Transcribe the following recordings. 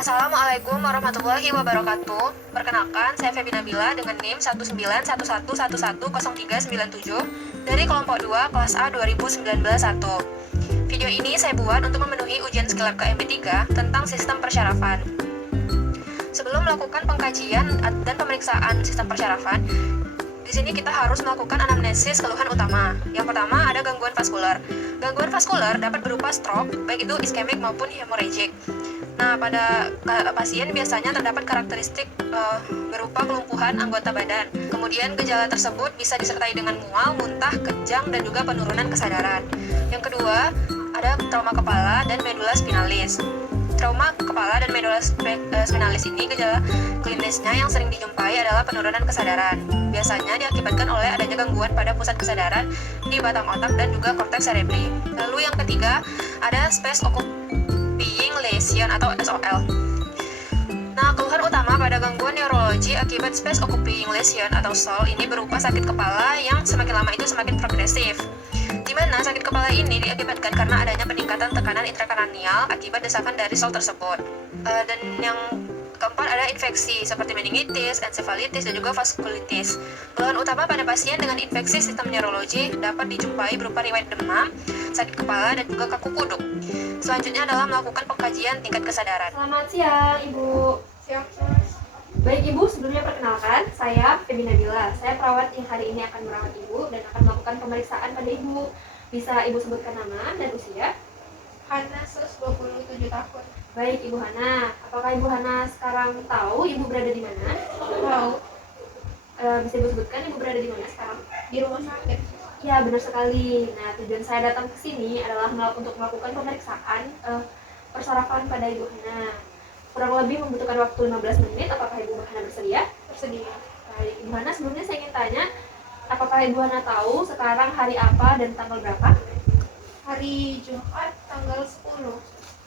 Assalamualaikum warahmatullahi wabarakatuh. Perkenalkan, saya Febi Nabila dengan NIM 19111010397 dari kelompok 2 kelas A 2019-1. Video ini saya buat untuk memenuhi ujian skill lab KMB 3 tentang sistem persyarafan. Sebelum melakukan pengkajian dan pemeriksaan sistem persyarafan, di sini kita harus melakukan anamnesis keluhan utama. Yang pertama ada gangguan vaskular. Gangguan vaskular dapat berupa stroke, baik itu iskemik maupun hemorrhagic. Nah, pada pasien biasanya terdapat karakteristik berupa kelumpuhan anggota badan. Kemudian gejala tersebut bisa disertai dengan mual, muntah, kejang, dan juga penurunan kesadaran. Yang kedua, ada trauma kepala dan medula spinalis. Trauma kepala dan medula spinalis ini gejala klinisnya yang sering dijumpai adalah penurunan kesadaran. Biasanya diakibatkan oleh adanya gangguan pada pusat kesadaran di batang otak dan juga korteks cerebri. Lalu yang ketiga, ada space occupying lesion atau SOL. Nah, keluhan utama pada gangguan neurologi akibat space occupying lesion atau SOL ini berupa sakit kepala yang semakin lama itu semakin progresif. Di mana sakit kepala ini diakibatkan karena adanya peningkatan tekanan intrakranial akibat desakan dari SOL tersebut. Dan yang keempat ada infeksi seperti meningitis, encephalitis, dan juga vaskulitis. Keluhan utama pada pasien dengan infeksi sistem neurologi dapat dijumpai berupa riwayat demam, sakit kepala, dan juga kaku kuduk. Selanjutnya adalah melakukan pengkajian tingkat kesadaran. Selamat siang, Ibu. Siap. Baik, Ibu, sebelumnya perkenalkan, saya Febi Nabila. Saya perawat yang hari ini akan merawat Ibu dan akan melakukan pemeriksaan pada Ibu. Bisa Ibu sebutkan nama dan usia? Hana, 27 tahun. Baik, Ibu Hana. Apakah Ibu Hana sekarang tahu Ibu berada di mana? Tahu. Bisa Ibu sebutkan Ibu berada di mana sekarang? Di rumah sakit. Ya, benar sekali. Nah, tujuan saya datang ke sini adalah untuk melakukan pemeriksaan persarafan pada Ibu Hana. Kurang lebih membutuhkan waktu 15 menit. Apakah Ibu Hana bersedia? Bersedia. Baik, Ibu Hana, sebelumnya saya ingin tanya, apakah Ibu Hana tahu sekarang hari apa dan tanggal berapa? Hari Jumat tanggal 10.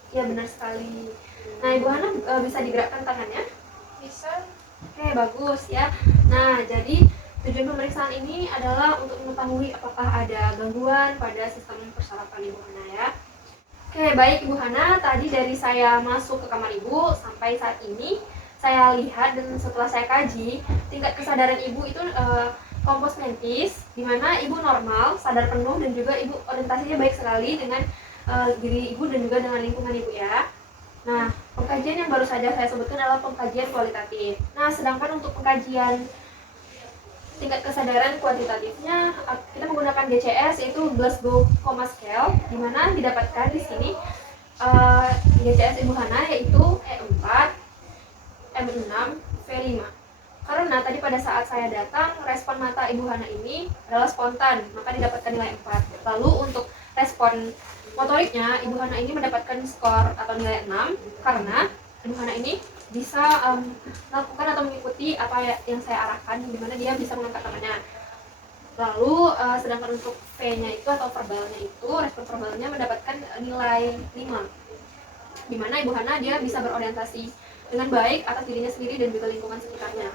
Ya, benar sekali. Nah, Ibu Hana bisa digerakkan tangannya? Bisa. Oke, bagus ya. Nah, jadi tujuan pemeriksaan ini adalah untuk mengetahui apakah ada gangguan pada sistem persarafan Ibu Hana ya. Oke, baik Ibu Hana, tadi dari saya masuk ke kamar Ibu sampai saat ini saya lihat dan setelah saya kaji, tingkat kesadaran Ibu itu kompos mentis, di mana Ibu normal, sadar penuh, dan juga Ibu orientasinya baik sekali dengan diri Ibu dan juga dengan lingkungan Ibu ya. Nah, pengkajian yang baru saja saya sebutkan adalah pengkajian kualitatif. Nah, sedangkan untuk pengkajian tingkat kesadaran kuantitatifnya kita menggunakan GCS, yaitu Glasgow Coma Scale, di mana didapatkan di sini GCS Ibu Hana yaitu E4, M6, V5. Karena tadi pada saat saya datang, respon mata Ibu Hana ini adalah spontan, maka didapatkan nilai 4. Lalu untuk respon motoriknya, Ibu Hana ini mendapatkan skor atau nilai 6 karena Ibu Hana ini bisa melakukan atau mengikuti apa yang saya arahkan, di mana dia bisa mengangkat tangannya. Lalu sedangkan untuk V-nya itu atau verbalnya itu, respon verbalnya mendapatkan nilai 5, di mana Ibu Hana dia bisa berorientasi dengan baik atas dirinya sendiri dan juga lingkungan sekitarnya.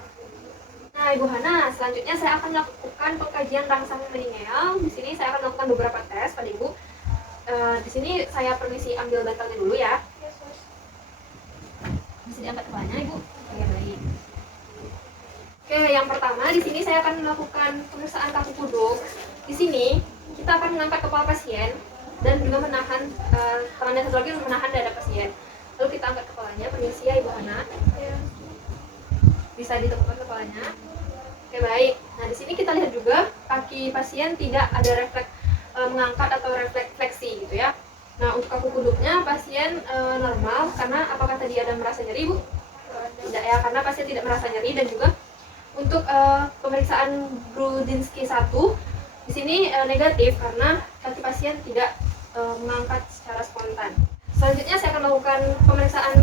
Nah, Ibu Hana, selanjutnya saya akan melakukan pengkajian rangsang meninggal. Di sini saya akan melakukan beberapa tes pada Ibu. Di sini saya permisi ambil bantalnya dulu ya. Bisa diangkat kepalanya, Ibu. Oke, baik. Oke, yang pertama di sini saya akan melakukan pemeriksaan kaku kuduk. Di sini kita akan mengangkat kepala pasien dan juga menahan tangannya satu lagi untuk menahan dada pasien. Lalu kita angkat kepalanya, permisi ya Ibu Hana. Ya. Bisa ditemukan kepalanya. Oke, baik. Nah, di sini kita lihat juga kaki pasien tidak ada refleks mengangkat atau refleks fleksi gitu ya. Nah, untuk kaku kuduknya pasien normal, karena apakah tadi ada merasa nyeri, Bu? Tidak ya, karena pasien tidak merasa nyeri. Dan juga untuk pemeriksaan Brudzinski 1 di sini negatif karena kaki pasien tidak mengangkat secara spontan. Selanjutnya saya akan melakukan pemeriksaan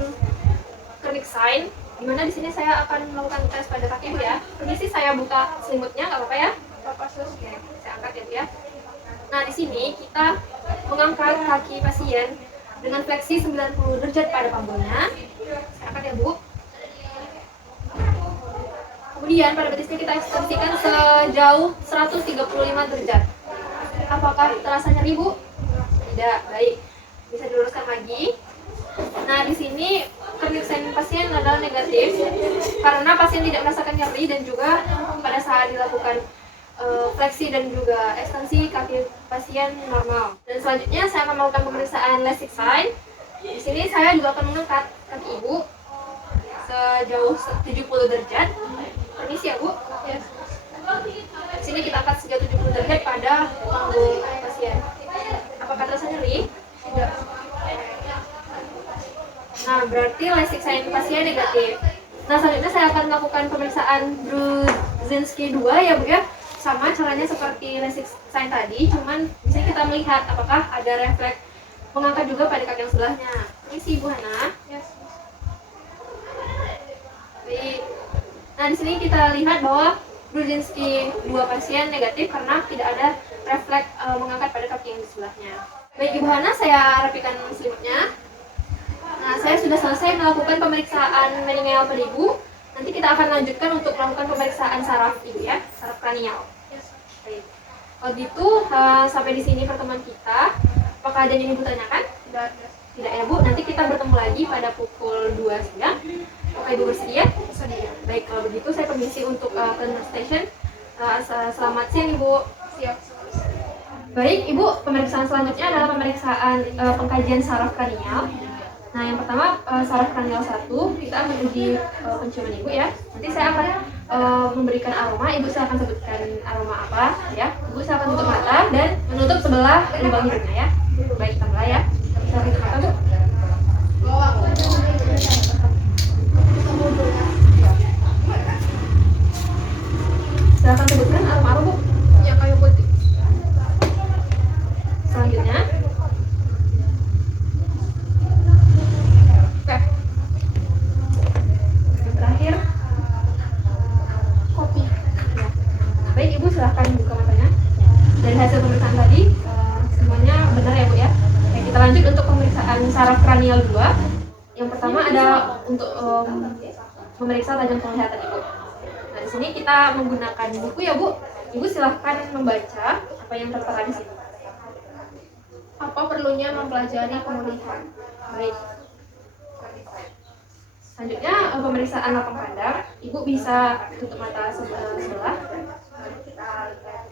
Kernik sign, di mana di sini saya akan melakukan tes pada kaki Ibu ya. Permisi saya buka selimutnya, nggak apa-apa ya? Bapak sus. Oke, saya angkat ya Bu ya. Nah, di sini kita mengangkat kaki pasien dengan fleksi 90 derajat pada panggulnya. Saya angkat ya, Bu. Kemudian pada betisnya kita ekspresikan sejauh 135 derajat. Apakah terasa nyeri, Bu? Tidak, baik. Bisa diluruskan lagi. Nah, di sini Kernik sign negatif karena pasien tidak merasakan nyeri dan juga pada saat dilakukan fleksi dan juga ekstensi kaki pasien normal. Dan selanjutnya saya akan melakukan pemeriksaan lasik sign. Di sini saya juga akan mengangkat kaki ibu sejauh 70 derajat. Permisi ya Bu. Di sini kita angkat sejauh 70 derajat pada panggul pasien. Apakah terasa nyeri? Tidak. Nah, berarti lasik sign pasien negatif. Nah, selanjutnya saya akan melakukan pemeriksaan Brudzinski 2 ya Bu ya. Sama caranya seperti lasik sign tadi, cuman di sini kita melihat apakah ada refleks mengangkat juga pada kaki yang sebelahnya. Ini si Ibu Hana. Baik. Nah, di sini kita lihat bahwa Brudzinski 2 pasien negatif karena tidak ada refleks mengangkat pada kaki yang di sebelahnya. Baik Ibu Hana, saya rapikan selimutnya. Nah, saya sudah selesai melakukan pemeriksaan meningeal pada Ibu. Nanti kita akan lanjutkan untuk melakukan pemeriksaan saraf Ibu ya, saraf kranial. Baik. Kalau gitu, sampai di sini pertemuan kita. Apakah ada yang Ibu tanyakan? Tidak ya Bu, nanti kita bertemu lagi pada pukul 2 siang. Apakah Ibu bersedia? Bersedia. Baik, kalau begitu saya permisi untuk conversation. Selamat siang Ibu. Siap. Baik Ibu, pemeriksaan selanjutnya adalah pemeriksaan pengkajian saraf kranial. Nah, yang pertama saraf kranial 1, kita menguji penciuman Ibu ya. Nanti saya akan memberikan aroma, Ibu saya akan sebutkan aroma apa ya. Ibu saya akan tutup mata dan menutup sebelah lubang hidungnya ya. Baik, kita mulai ya. Saya tutup mata Bu. Silakan sebutkan aroma apa Bu? Yang kayu putih. Selanjutnya. Oke. Yang terakhir. Kopi. Ya. Baik Ibu, silahkan buka matanya. Dari hasil pemeriksaan tadi semuanya benar ya Bu ya. Oke, kita lanjut untuk pemeriksaan saraf kranial 2. Yang pertama ada untuk memeriksa tajam penglihatan Ibu. Nah, di sini kita menggunakan buku ya Bu. Ibu silahkan membaca apa yang tertera di sini. Apa perlunya mempelajari pemulihan? Baik. Selanjutnya pemeriksaan lapang pandang. Ibu bisa tutup mata sebelah.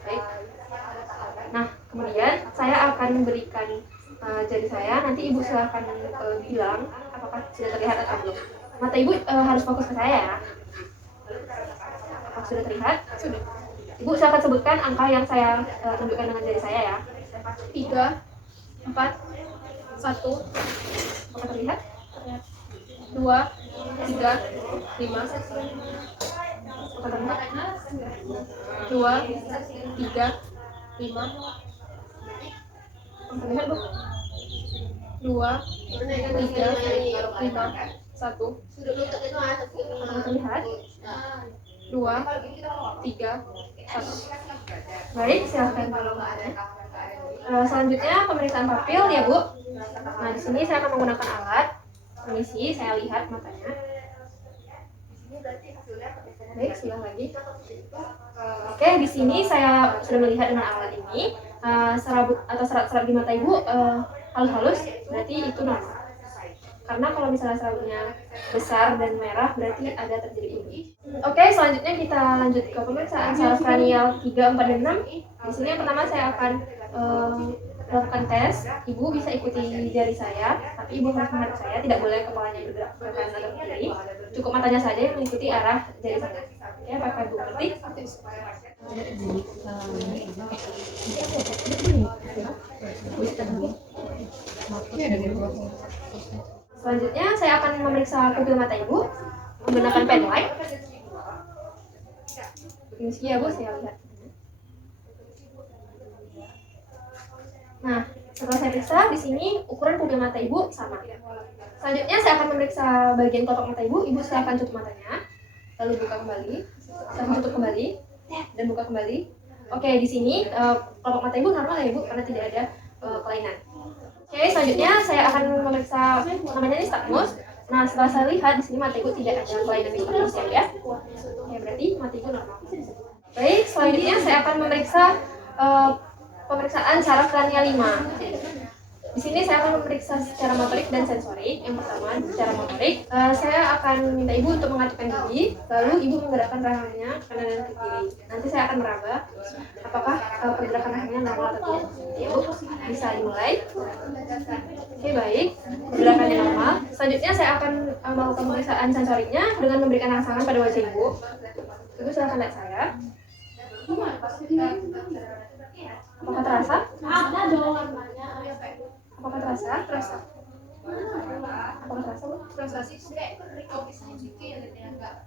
Baik. Nah, kemudian saya akan memberikan jari saya. Nanti Ibu silahkan bilang apakah sudah terlihat atau belum. Mata Ibu harus fokus ke saya ya. Apakah sudah terlihat? Sudah. Ibu silahkan sebutkan angka yang saya tunjukkan dengan jari saya ya. 3, 4, 1, Apakah terlihat? 2, 3, 5, Apakah terlihat? 2, 3, 5, Apakah terlihat Bu? 2, 3, 5, 1, Apakah terlihat? 2, 3, 1. Baik, silahkan. Selanjutnya pemeriksaan papil ya Bu. Nah, di sini saya akan menggunakan alat. Permisi, saya lihat matanya. Baik, sudah lagi. Oke, di sini saya sudah melihat dengan alat ini serabut atau serat-serat di mata Ibu halus-halus, berarti itu normal. Karena kalau misalnya serabutnya besar dan merah, berarti ada terjadi ini. Oke, selanjutnya kita lanjut ke pemeriksaan saraf kranial 3, 4, dan 6. Di sini yang pertama saya akan melakukan tes. Ibu bisa ikuti jari saya, tapi Ibu harus menghadap saya, tidak boleh kepalanya bergerak ke kanan atau ke kiri. Cukup matanya saja yang mengikuti arah jari saya. Oke, apakah Ibu ngerti? Selanjutnya saya akan memeriksa pupil mata Ibu menggunakan pen light. Ini ya Bu, saya lihat. Nah, setelah saya periksa di sini ukuran pupil mata Ibu sama. Selanjutnya saya akan memeriksa bagian kelopak mata Ibu. Ibu silakan tutup matanya, lalu buka kembali. Silakan tutup kembali dan buka kembali. Oke, di sini kelopak mata Ibu normal ya Ibu, karena tidak ada kelainan. Oke, selanjutnya saya akan memeriksa namanya nistagmus. Nah, setelah saya lihat di sini mata Ibu tidak ada kelainan nistagmus ya. Oke, berarti mata Ibu normal. Baik, selanjutnya saya akan memeriksa pemeriksaan saraf kranial 5. Di sini saya akan memeriksa secara motorik dan sensorik. Yang pertama, secara motorik, saya akan minta ibu untuk mengadukkan gigi, lalu ibu menggerakkan rahangnya ke kanan dan ke kiri. Nanti saya akan meraba apakah pergerakan rahangnya normal atau tidak. Ibu bisa dimulai. Oke, baik, pergerakannya normal. Selanjutnya saya akan melakukan pemeriksaan sensoriknya dengan memberikan rangsangan pada wajah ibu. Ibu silakan lihat saya. Apakah terasa? Ada dong warnanya. Apakah terasa? Terasa. Apakah terasa, Bu? Terasa sih.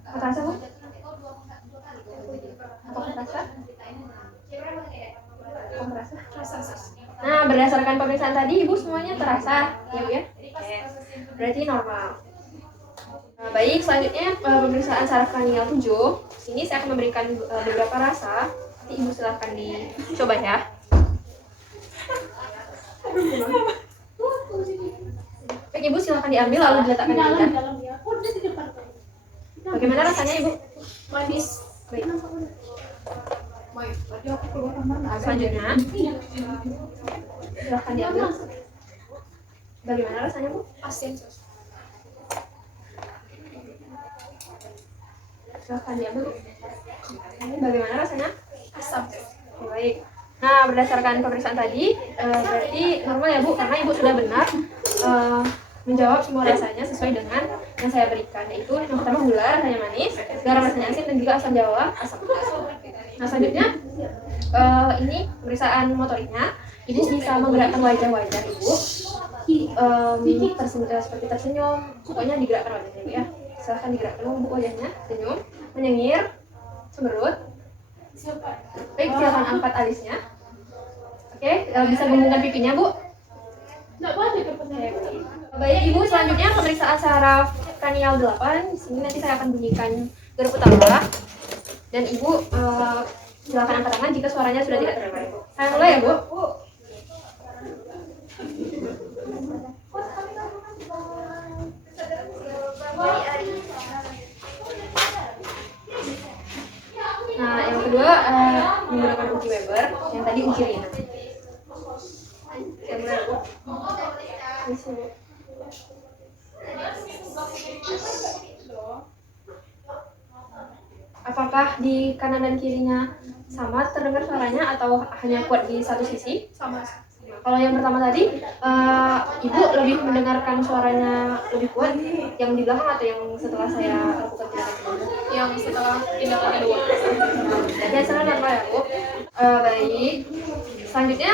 Apakah terasa, Bu? Apakah terasa? Apakah terasa? Terasa sih. Nah, berdasarkan pemeriksaan tadi, Ibu semuanya terasa, ya Bu ya? Oke. Berarti normal. Nah, baik, selanjutnya pemeriksaan saraf kranial 7. Di sini saya akan memberikan beberapa rasa. Nanti Ibu silakan dicoba ya. Baik, Ibu silakan diambil lalu diletakkan di lidah. Bagaimana rasanya, Ibu? Manis. Baik. Tadi aku keluar kamar. Selanjutnya, silakan diambil. Bagaimana rasanya, Bu? Asin. Silakan diambil, Bu. Bagaimana rasanya? Asam. Oke, baik. Nah, berdasarkan pemeriksaan tadi, berarti normal ya Bu, karena Ibu sudah benar menjawab semua rasanya sesuai dengan yang saya berikan, yaitu yang pertama gula, rasanya manis, garam rasanya asin, dan juga asam jawa, asam. Nah, selanjutnya ini pemeriksaan motoriknya. Ibu bisa menggerakkan wajah-wajah Ibu, seperti tersenyum, pokoknya digerakkan wajahnya Ibu ya. Silahkan digerakkan Bu wajahnya, senyum, menyengir, cemberut. Baik, silakan angkat alisnya. Oke, bisa gembungkan pipinya, Bu. Baik, Ibu, selanjutnya pemeriksaan saraf kranial 8. Di sini nanti saya akan bunyikan garpu utama. Dan Ibu silakan angkat tangan jika suaranya sudah tidak terdengar, Ibu. Saya mulai ya, Bu. Nah, yang kedua menggunakan uji Weber, yang tadi uji Rina. Yang benar, Bu. Apakah di kanan dan kirinya sama terdengar suaranya atau hanya kuat di satu sisi? Sama. Kalau yang pertama tadi, Ibu lebih mendengarkan suaranya lebih kuat yang di belakang atau yang setelah saya lakukan tindakan kedua? Yang setelah tindakan kedua. Ya, salah normal ya, Bu. Baik. Selanjutnya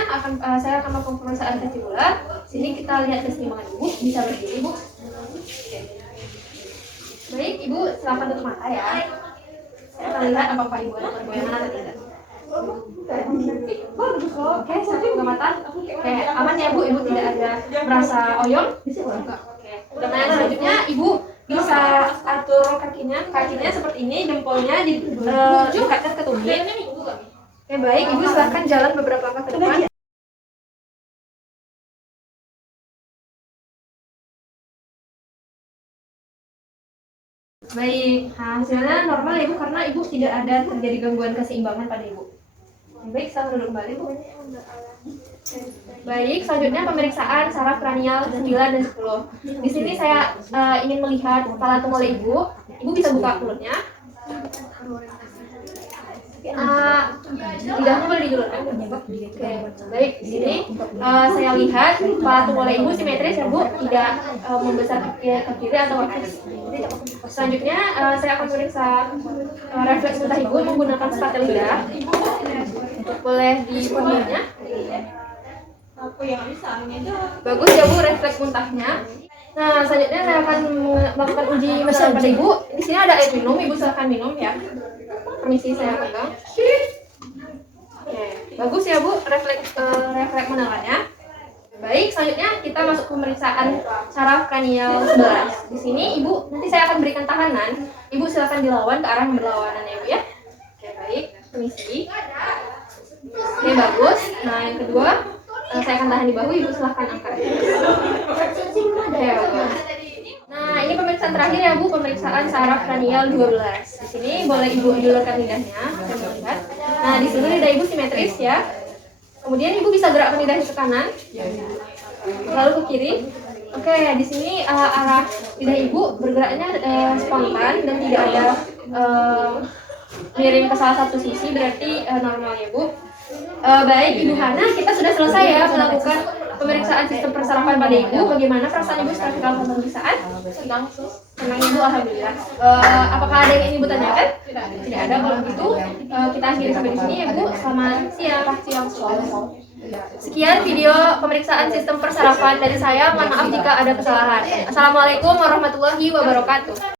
saya akan melakukan pemeriksaan vestibular. Sini kita lihat keseimbangan Ibu, bisa berdiri, Bu. Baik, Ibu silakan tutup mata ya. Saya akan lihat apakah Ibu ada pergoyangan atau tidak. Oke, saya buka mata. Oke, aman ya Bu, Ibu tidak ada merasa oyong? Oke. Dan selanjutnya Ibu bisa atur kakinya seperti ini, jempolnya dekatkan ke tumit. Oke, baik, Ibu silakan jalan beberapa langkah ke depan. Baik, hasilnya normal ya Ibu, karena Ibu tidak ada terjadi gangguan keseimbangan pada Ibu. Baik, selamat duduk kembali Bu. Baik, selanjutnya pemeriksaan saraf kranial 9 dan 10. Di sini saya ingin melihat kepala tunggal Ibu. Ibu bisa buka mulutnya. Lidahnya boleh dijulurkan. Oke, baik. Di sini saya lihat kepala tunggal Ibu simetris ya Bu, tidak membesar ke kiri atau ke kanan. Selanjutnya saya akan memeriksa refleks muntah Ibu menggunakan spatel lidah. Boleh dipanggilnya. Bagus ya Bu refleks muntahnya. Nah, selanjutnya saya akan melakukan uji menelan pada Ibu. Di sini ada air minum, Ibu silakan minum ya. Permisi, saya pegang. Oke, bagus ya Bu refleks menelannya. Baik, selanjutnya kita masuk ke pemeriksaan saraf kranial 11. Di sini Ibu, nanti saya akan berikan tahanan. Ibu silakan dilawan ke arah yang berlawanan ya Bu ya. Oke, baik. Permisi. Oke, bagus. Nah, yang kedua, saya akan tahan di bahu, Ibu silahkan angkat. Oke, bagus. Nah, ini pemeriksaan terakhir ya Bu, pemeriksaan saraf kranial 12. Di sini boleh Ibu julurkan lidahnya, saya mau lihat. Nah, di sini lidah Ibu simetris ya. Kemudian Ibu bisa gerakkan lidahnya ke kanan. lalu ke kiri. Oke, di sini arah lidah ibu bergeraknya spontan dan tidak ada miring ke salah satu sisi, berarti normal ya Bu. Baik Ibu Hana, kita sudah selesai ya melakukan pemeriksaan sistem persarafan pada Ibu. Bagaimana perasaan Ibu setelah kita lakukan pemeriksaan? Senang. Senang Ibu, alhamdulillah. Apakah ada yang ingin Ibu tanyakan? Tidak ada. Kalau begitu kita akhiri sampai di sini ya Bu. Selamat siang. Sekian video pemeriksaan sistem persarafan dari saya. Mohon maaf jika ada kesalahan. Assalamualaikum warahmatullahi wabarakatuh.